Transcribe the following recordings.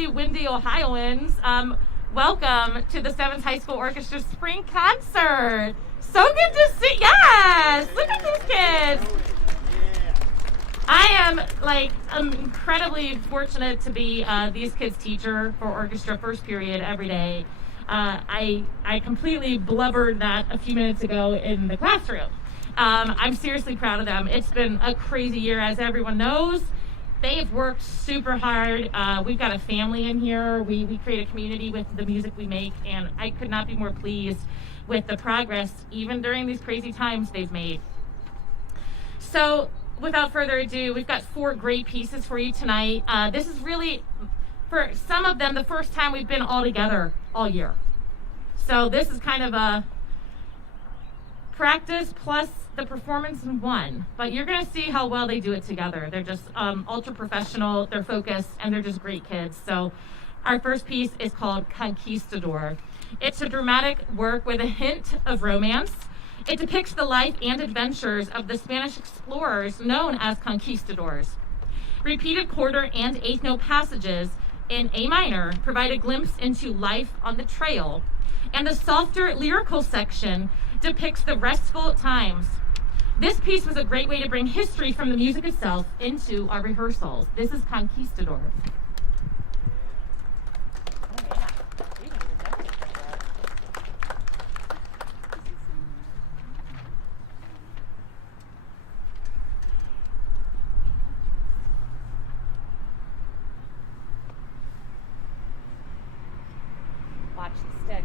chilly, windy Ohioans, welcome to the Stebbins High School Orchestra Spring Concert. So good to see. Yes, look at these kids. I am incredibly fortunate to be these kids' teacher for orchestra first period every day. I completely blubbered that a few minutes ago in the classroom. I'm seriously proud of them. It's been a crazy year, as everyone knows. They've worked super hard. We've got a family in here. We create a community with the music we make, and I could not be more pleased with the progress, even during these crazy times they've made. So, without further ado, we've got 4 great pieces for you tonight. This is really, for some of them, the first time we've been all together all year. So this is kind of a practice plus the performance in one. But you're going to see how well they do it together. They're just ultra professional, they're focused, and they're just great kids. So our first piece is called Conquistador. It's a dramatic work with a hint of romance. It depicts the life and adventures of the Spanish explorers known as conquistadors. Repeated quarter and eighth note passages in A minor provide a glimpse into life on the trail, and the softer lyrical section depicts the restful times. This piece was a great way to bring history from the music itself into our rehearsals. This is Conquistador. Watch the stick.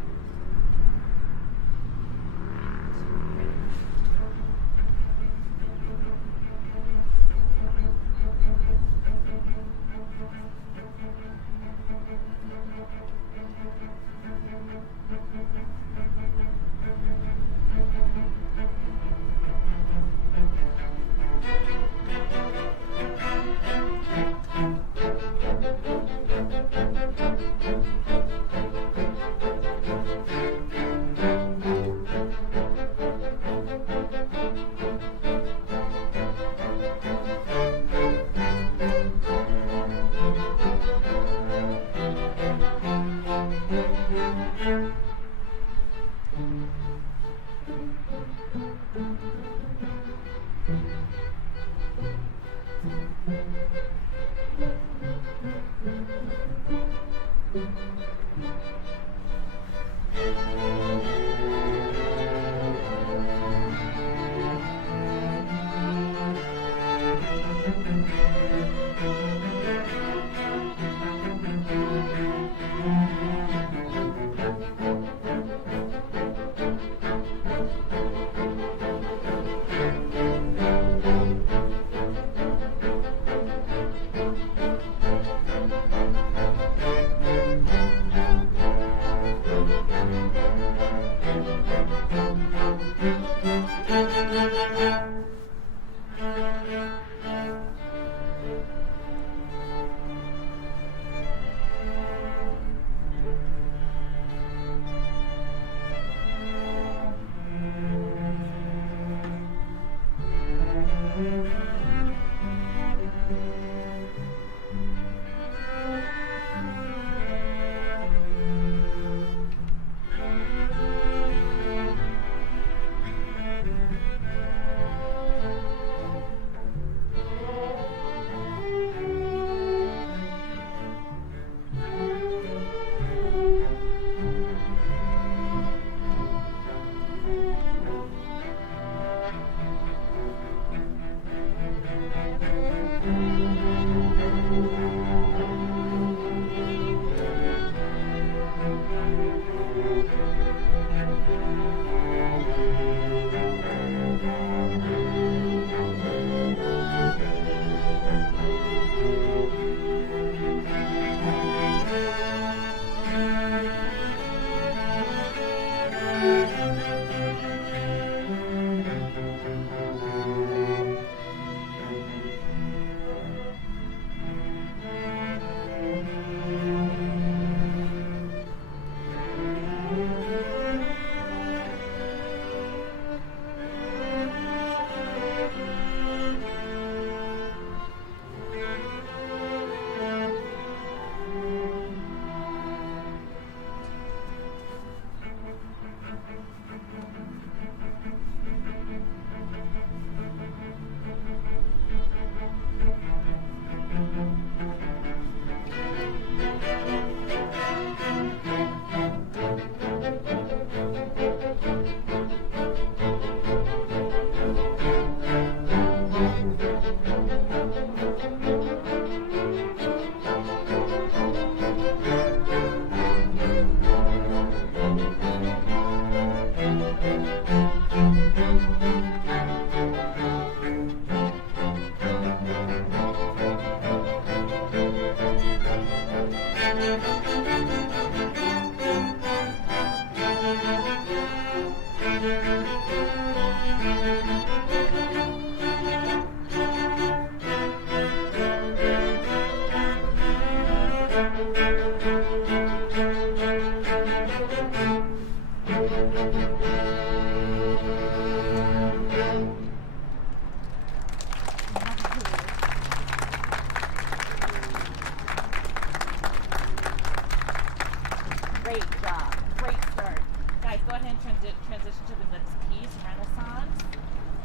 Great job. Great start. Guys, go ahead and transition to the next piece, Renaissance.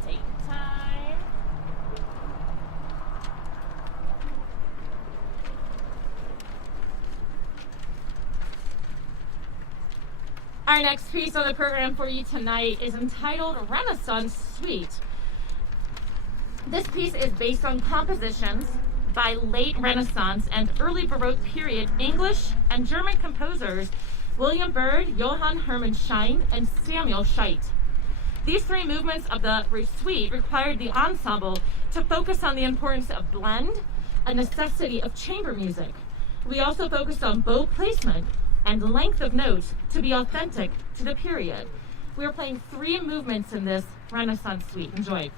Take your time. Our next piece on the program for you tonight is entitled Renaissance Suite. This piece is based on compositions by late Renaissance and early Baroque period English and German composers William Byrd, Johann Hermann Schein, and Samuel Scheidt. These three movements of the suite required the ensemble to focus on the importance of blend, a necessity of chamber music. We also focused on bow placement and length of notes to be authentic to the period. We are playing three movements in this Renaissance suite. Enjoy.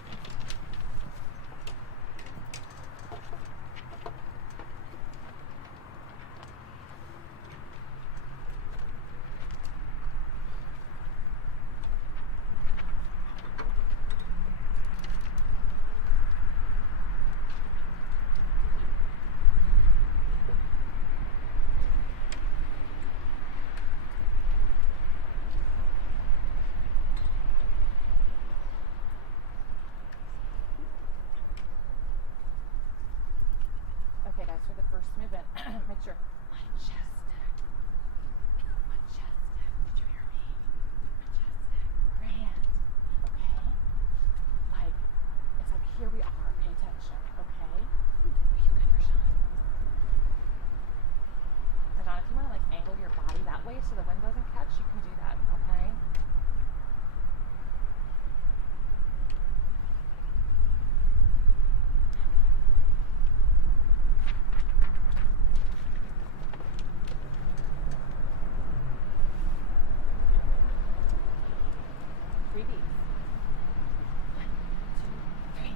Okay, guys, for the first movement, make sure. Majestic. Did you hear me? Majestic. Grand. Okay? Like, it's like, here we are. Pay attention. Okay? Are you good, Rashawn? And Don, if you want to, like, angle your body that way so the wind doesn't catch, you can do that. Okay? Three beats. 1, 2, 3.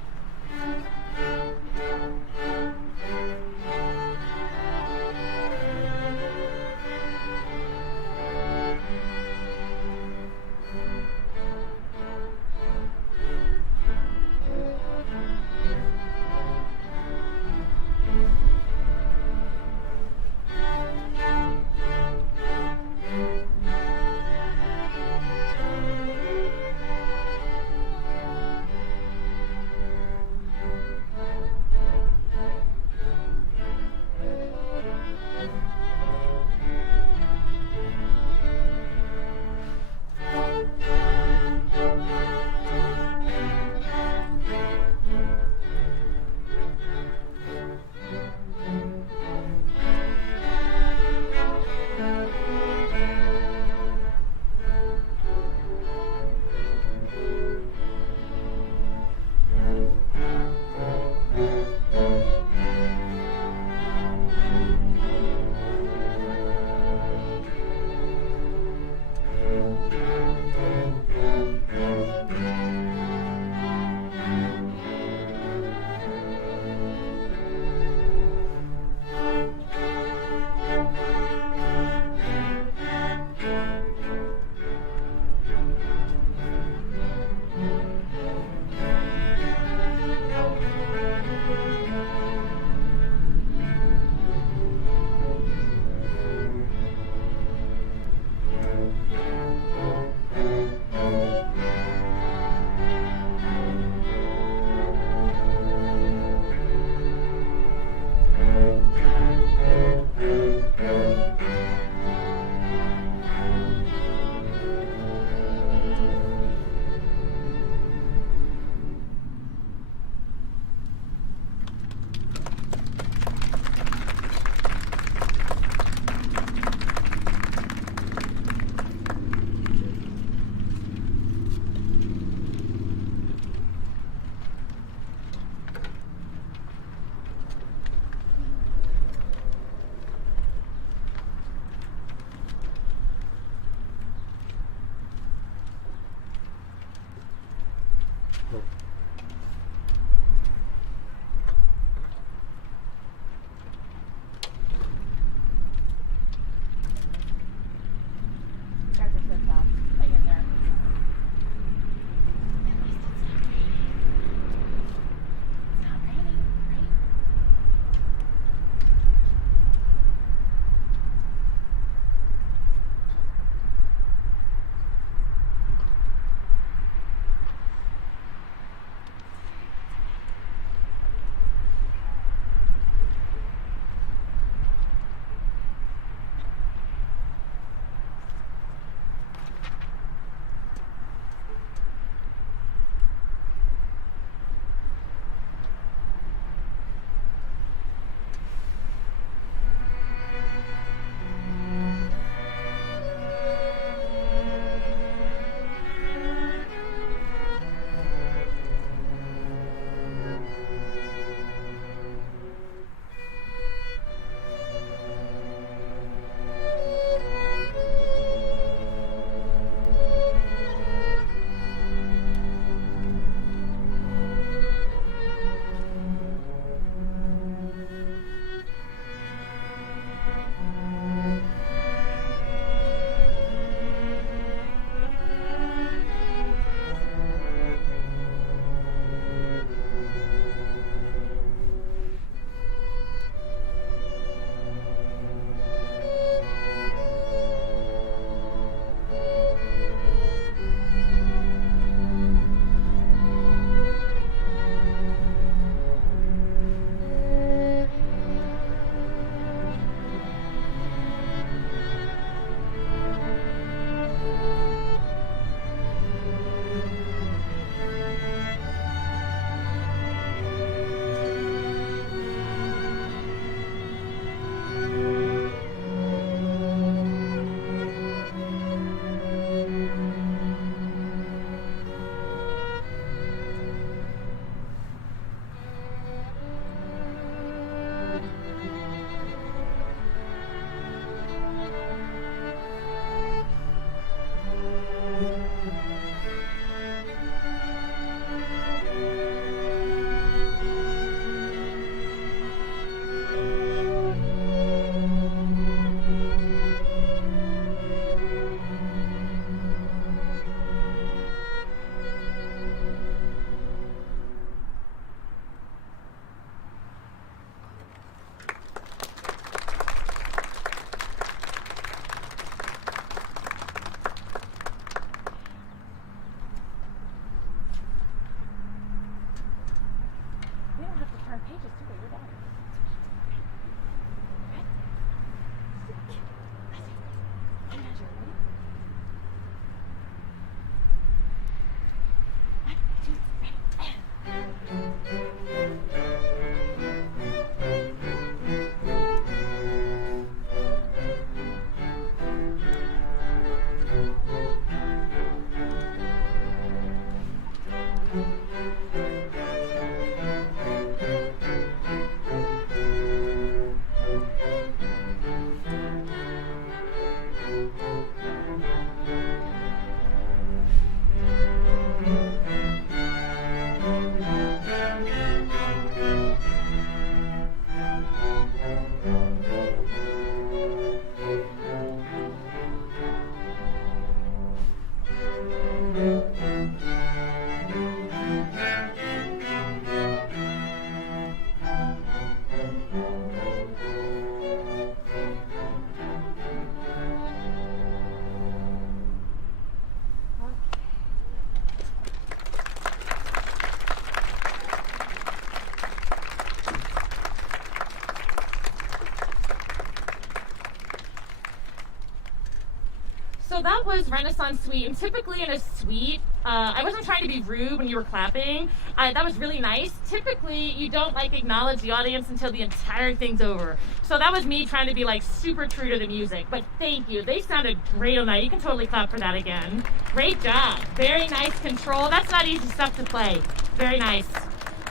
So that was Renaissance Suite, and typically in a suite, I wasn't trying to be rude when you were clapping. That was really nice. Typically, you don't like acknowledge the audience until the entire thing's over. So that was me trying to be like super true to the music. But thank you. They sounded great all night. You can totally clap for that again. Great job. Very nice control. That's not easy stuff to play. Very nice.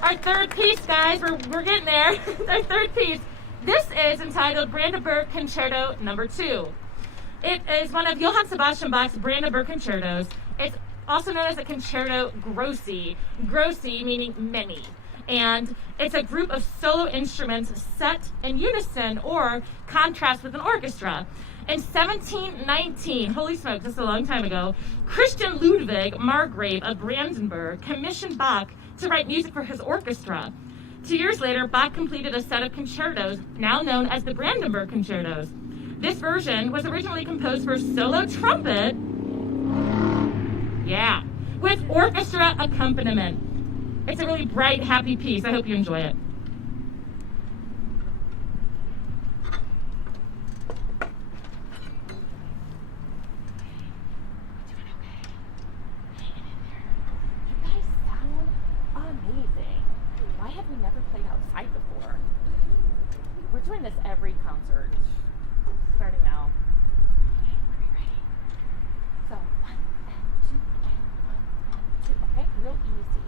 Our third piece, guys, we're getting there. Our third piece. This is entitled Brandenburg Concerto No. 2. It is one of Johann Sebastian Bach's Brandenburg concertos. It's also known as a concerto grossi. Grossi meaning many. And it's a group of solo instruments set in unison or contrast with an orchestra. In 1719, holy smokes, this is a long time ago, Christian Ludwig Margrave of Brandenburg commissioned Bach to write music for his orchestra. 2 years later, Bach completed a set of concertos, now known as the Brandenburg Concertos. This version was originally composed for solo trumpet, with orchestra accompaniment. It's a really bright, happy piece. I hope you enjoy it. We're doing this every concert, starting now. Okay, are we ready? So 1 and 2 again, 1 and 2. Okay, real easy.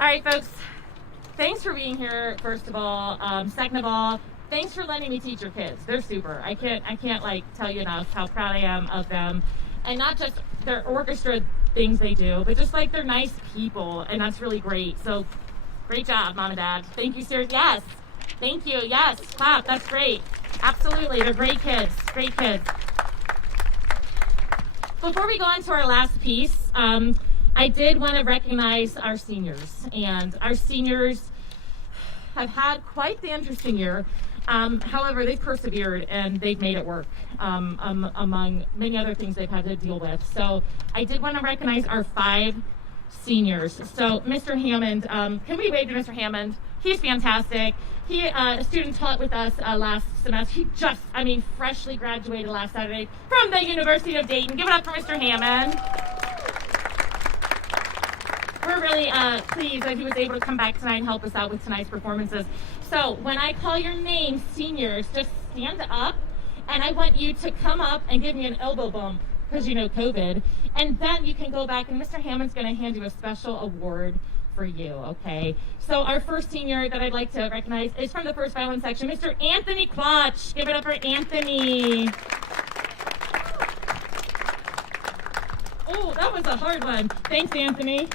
All right, folks, thanks for being here, first of all. Second of all, thanks for letting me teach your kids. They're super. I can't like tell you enough how proud I am of them. And not just their orchestra things they do, but just like they're nice people, and that's really great. So great job, Mom and Dad. Thank you, sir. Yes. Thank you. Yes. Clap. That's great. Absolutely. They're great kids. Great kids. before we go on to our last piece, I did want to recognize our seniors. And our seniors have had quite the interesting year. However, they've persevered and they've made it work among many other things they've had to deal with. So I did want to recognize our 5 seniors. So Mr. Hammond, can we wave to Mr. Hammond? He's fantastic. He, a student taught with us last semester. He just, freshly graduated last Saturday from the University of Dayton. Give it up for Mr. Hammond. We're really pleased that he was able to come back tonight and help us out with tonight's performances. So when I call your name, seniors, just stand up, and I want you to come up and give me an elbow bump, because you know COVID, and then you can go back, and Mr. Hammond's going to hand you a special award for you, okay? So our first senior that I'd like to recognize is from the first violin section, Mr. Anthony Quatch. Give it up for Anthony. Oh, that was a hard one. Thanks, Anthony.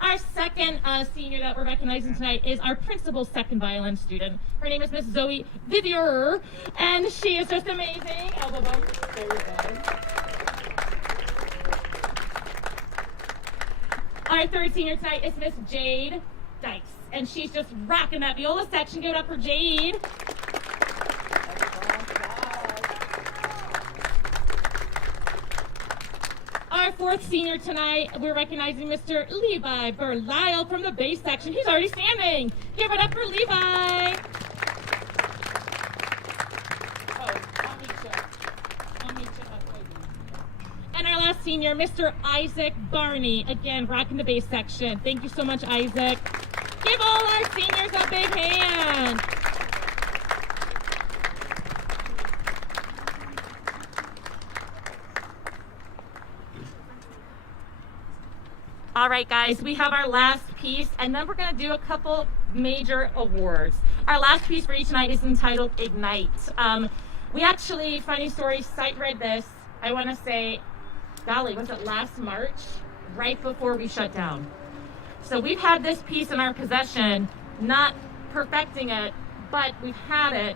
Our second senior that we're recognizing tonight is our principal second violin student. Her name is Miss Zoe Vivier, and she is just amazing. Elbow bump. Very good. Our third senior tonight is Miss Jade Dykes, and she's just rocking that viola section. Give it up for Jade. Our fourth senior tonight, we're recognizing Mr. Levi Berlisle from the bass section. He's already standing. Give it up for Levi. And our last senior, Mr. Isaac Barney, again, rocking the bass section. Thank you so much, Isaac. Give all our seniors a big hand. All right, guys, we have our last piece, and then we're going to do a couple major awards. Our last piece for each night is entitled Ignite. We actually, funny story, sight read this, I want to say, golly, was it last March? Right before we shut down. So we've had this piece in our possession, not perfecting it, but we've had it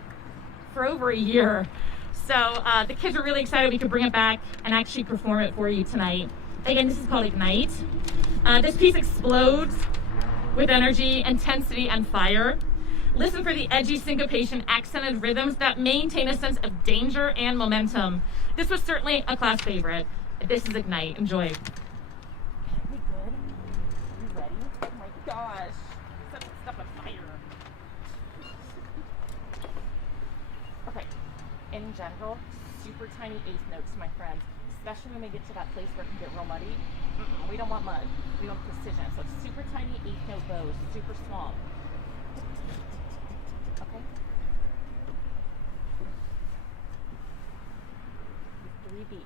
for over a year. So the kids are really excited we could bring it back and actually perform it for you tonight. Again, this is called Ignite. This piece explodes with energy, intensity, and fire. Listen for the edgy syncopation, accented rhythms that maintain a sense of danger and momentum. This was certainly a class favorite. This is Ignite. Enjoy. We good? You ready? Oh my gosh. Set this stuff on fire. Okay. In general, super tiny eighth notes, my friends. Especially when we get to that place where it can get real muddy. We don't want mud. We want precision. So it's super tiny eighth note bows, super small. Okay? 3 beats.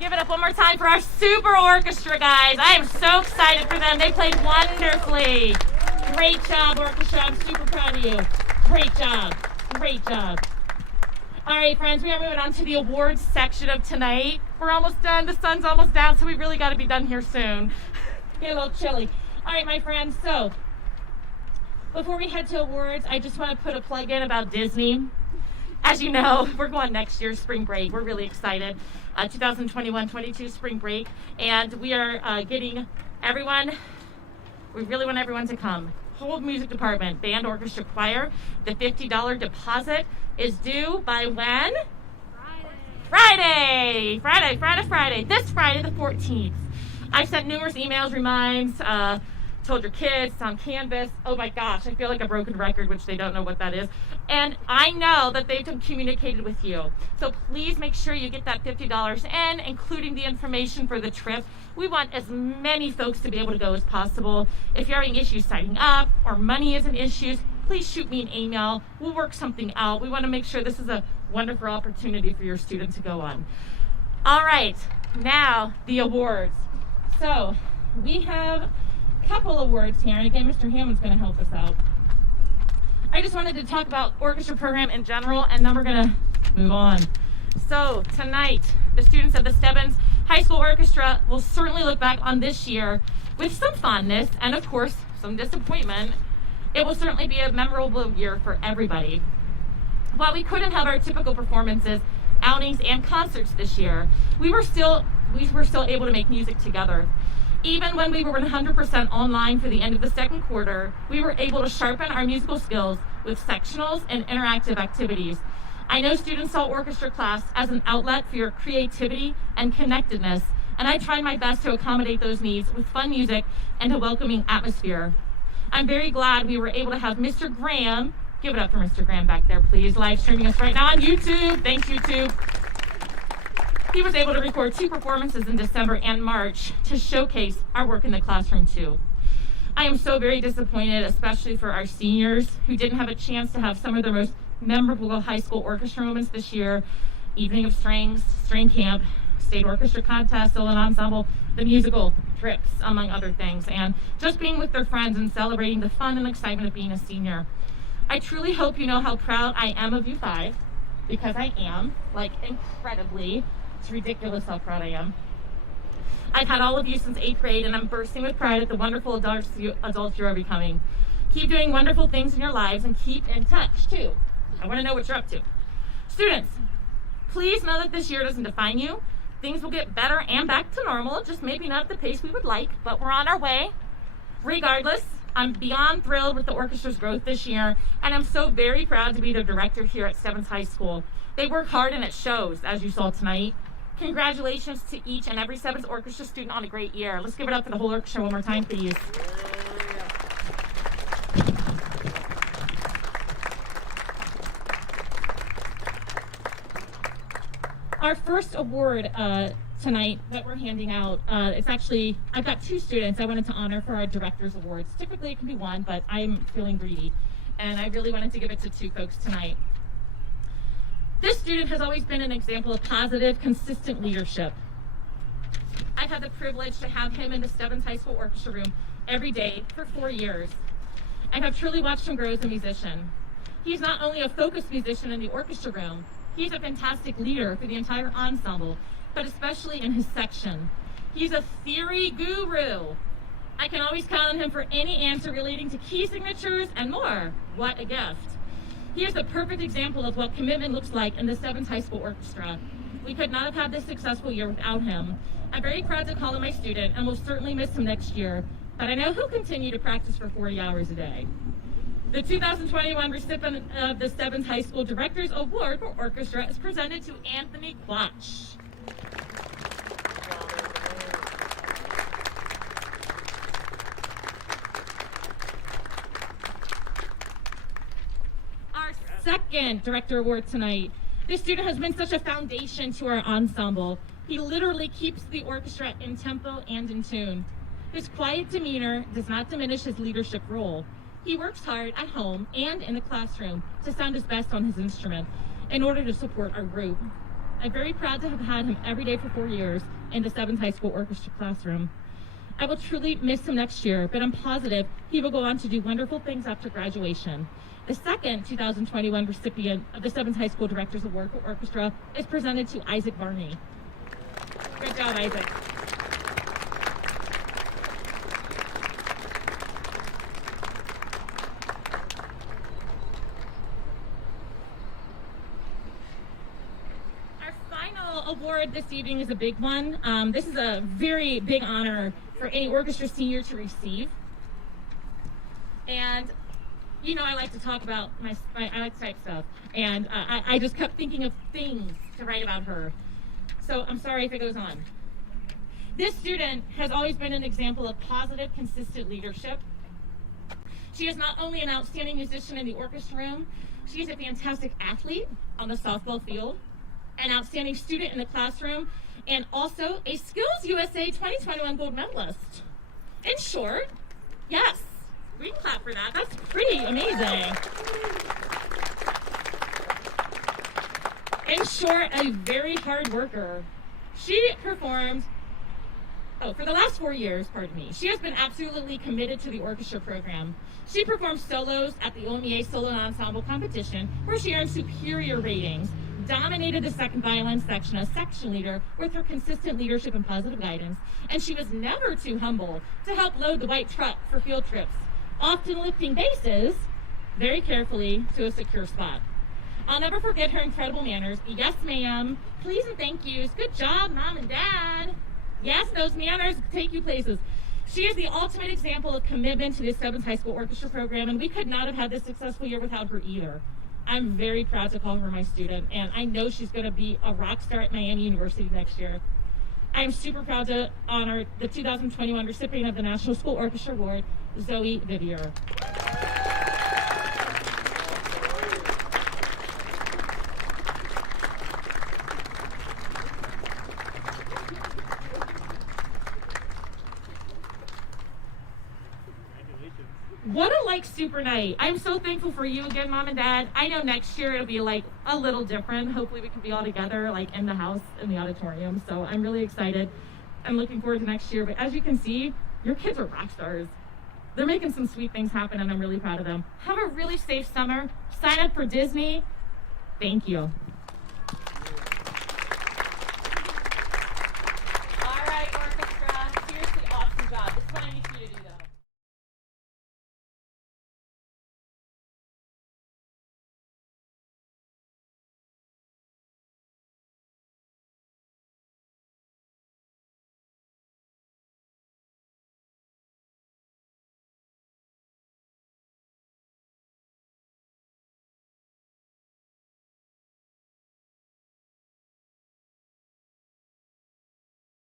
Give it up one more time for our super orchestra, guys. I am so excited for them. They played wonderfully. Great job, orchestra. I'm super proud of you. Great job. Great job. All right, friends, we are moving on to the awards section of tonight. We're almost done. The sun's almost down, so we really got to be done here soon. Get a little chilly. All right, my friends, so before we head to awards, I just want to put a plug in about Disney. As you know, we're going next year's spring break. We're really excited. 2021-22 spring break. And we are getting everyone, we really want everyone to come. Whole music department, band, orchestra, choir. The $50 deposit is due by when? Friday. This Friday, the 14th. I've sent numerous emails, reminds, told your kids, it's on Canvas. Oh my gosh, I feel like a broken record, which they don't know what that is. And I know that they've communicated with you. So please make sure you get that $50 in, including the information for the trip. We want as many folks to be able to go as possible. If you're having issues signing up or money is an issue, please shoot me an email. We'll work something out. We want to make sure this is a wonderful opportunity for your student to go on. All right, now the awards. So we have a couple awards here, and again, Mr. Hammond's going to help us out. I just wanted to talk about orchestra program in general, and then we're going to move on. So tonight, the students of the Stebbins High School Orchestra will certainly look back on this year with some fondness and, of course, some disappointment. It will certainly be a memorable year for everybody. While we couldn't have our typical performances, outings, and concerts this year, we were still able to make music together. Even when we were 100% online for the end of the second quarter, we were able to sharpen our musical skills with sectionals and interactive activities. I know students saw orchestra class as an outlet for your creativity and connectedness, and I tried my best to accommodate those needs with fun music and a welcoming atmosphere. I'm very glad we were able to have Mr. Graham, give it up for Mr. Graham back there, please, live streaming us right now on YouTube. Thanks, YouTube. He was able to record 2 performances in December and March to showcase our work in the classroom too. I am so very disappointed, especially for our seniors who didn't have a chance to have some of their most memorable high school orchestra moments this year. Evening of Strings, String Camp, State Orchestra Contest, Solo and Ensemble, the musical trips, among other things, and just being with their friends and celebrating the fun and excitement of being a senior. I truly hope you know how proud I am of you 5, because I am, like, incredibly. It's ridiculous how proud I am. I've had all of you since 8th grade, and I'm bursting with pride at the wonderful adults you are becoming. Keep doing wonderful things in your lives and keep in touch, too. I want to know what you're up to. Students, please know that this year doesn't define you. Things will get better and back to normal, just maybe not at the pace we would like, but we're on our way. Regardless, I'm beyond thrilled with the orchestra's growth this year, and I'm so very proud to be the director here at Stebbins High School. They work hard and it shows, as you saw tonight. Congratulations to each and every Stebbins Orchestra student on a great year. Let's give it up for the whole orchestra one more time, please. Our first award tonight that we're handing out, it's actually, I've got 2 students I wanted to honor for our Director's Awards. Typically it can be 1, but I'm feeling greedy, and I really wanted to give it to 2 folks tonight. This student has always been an example of positive, consistent leadership. I've had the privilege to have him in the Stebbins High School Orchestra room every day for 4 years. I have truly watched him grow as a musician. He's not only a focused musician in the orchestra room, He's a fantastic leader for the entire ensemble, but especially in his section. He's a theory guru. I can always count on him for any answer relating to key signatures and more. What a gift. He is the perfect example of what commitment looks like in the Stebbins High School Orchestra. We could not have had this successful year without him. I'm very proud to call him my student and will certainly miss him next year, but I know he'll continue to practice for 40 hours a day. The 2021 recipient of the Stebbins High School Director's Award for Orchestra is presented to Anthony Quatch. Our second Director Award tonight. This student has been such a foundation to our ensemble. He literally keeps the orchestra in tempo and in tune. His quiet demeanor does not diminish his leadership role. He works hard at home and in the classroom to sound his best on his instrument in order to support our group. I'm very proud to have had him every day for 4 years in the Stebbins High School Orchestra classroom. I will truly miss him next year, but I'm positive he will go on to do wonderful things after graduation. The second 2021 recipient of the Stebbins High School Director's Award for Orchestra is presented to Isaac Varney. Good job, Isaac. Our final award this evening is a big one. This is a very big honor for any orchestra senior to receive. And you know, I like to talk about I like to type stuff, and I just kept thinking of things to write about her. So I'm sorry if it goes on. This student has always been an example of positive, consistent leadership. She is not only an outstanding musician in the orchestra room, she is a fantastic athlete on the softball field, an outstanding student in the classroom, and also a Skills USA 2021 gold medalist. In short, yes, we can clap for that. That's pretty amazing. In short, a very hard worker. She performed, for the last 4 years, she has been absolutely committed to the orchestra program. She performed solos at the OMEA Solo Ensemble competition, where she earned superior ratings, dominated the second violin section as section leader with her consistent leadership and positive guidance, and she was never too humble to help load the white truck for field trips, often lifting basses very carefully to a secure spot. I'll never forget her incredible manners. Yes, ma'am. Please and thank yous. Good job, Mom and Dad. Yes, those manners take you places. She is the ultimate example of commitment to the Stebbins High School Orchestra program, and we could not have had this successful year without her either. I'm very proud to call her my student, and I know she's going to be a rock star at Miami University next year. I'm super proud to honor the 2021 recipient of the National School Orchestra Award, Zoe Vivier. What a super night. I'm so thankful for you again, Mom and Dad. I know next year it'll be a little different. Hopefully we can be all together in the house, in the auditorium. So I'm really excited. I'm looking forward to next year. But as you can see, your kids are rock stars. They're making some sweet things happen, and I'm really proud of them. Have a really safe summer. Sign up for Disney. Thank you.